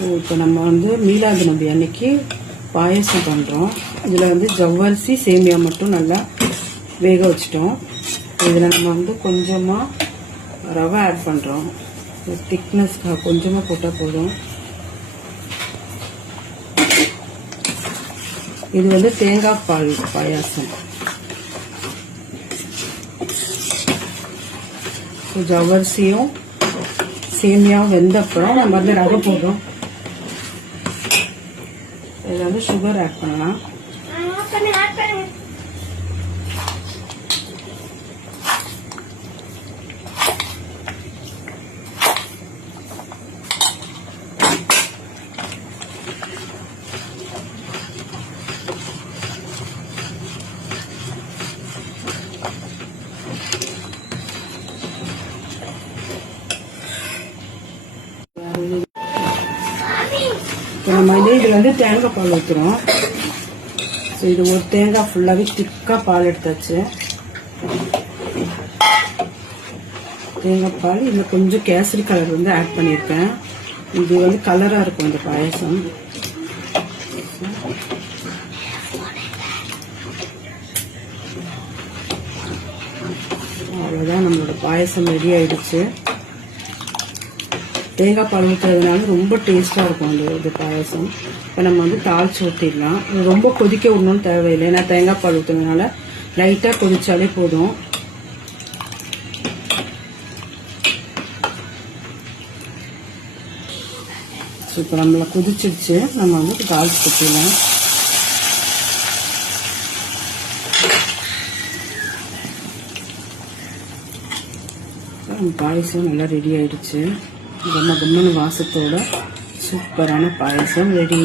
இப்போ நம்ம வந்து மீலாது நபி அன்னைக்கு பாயசம் பண்ணுறோம். இதில் வந்து ஜவ்வரிசி சேமியா மட்டும் நல்லா வேக வச்சிட்டோம். இதில் நம்ம வந்து கொஞ்சமாக ரவை ஆட் பண்ணுறோம். திக்னஸ்க்காக கொஞ்சமாக போட்டால் போதும். இது வந்து தேங்காய் பால் பாயாசம். ஜவ்வரிசியும் சேமியாவும் வெந்த அப்புறம் நம்ம வந்து ரவை போடுறோம். இதில் வந்து சுகர் ஆட் பண்ணலாம். இப்போ நம்ம இதில் வந்து தேங்காய் பால் ஊற்றுறோம். ஸோ இது ஒரு தேங்காய் ஃபுல்லாகவே திக்காக பால் எடுத்தாச்சு. தேங்காய் பால் இதில் கொஞ்சம் கேசரி கலர் வந்து ஆட் பண்ணியிருக்கேன். இது வந்து கலராக இருக்கும் இந்த பாயசம். அவ்வளோதான், நம்மளோட பாயசம் ரெடி ஆயிடுச்சு. தேங்காய் பால் ஊற்றுறதுனால ரொம்ப டேஸ்ட்டாக இருக்கும் இந்த பாயசம். இப்போ நம்ம வந்து தாளிச்சு ஊற்றிடலாம். ரொம்ப கொதிக்க விடணும்னு தேவையில்லை, ஏன்னா தேங்காய் பால் ஊற்றுறதுனால லைட்டாக கொதிச்சாலே போதும். ஸோ இப்போ நம்மளை கொதிச்சிடுச்சு, நம்ம வந்து தாளிச்சு ஊற்றிடலாம். பாயசம் நல்லா ரெடி ஆயிடுச்சு. கம்ம கம்மனு வாசத்தோட சூப்பரான பாயசம் ரெடி.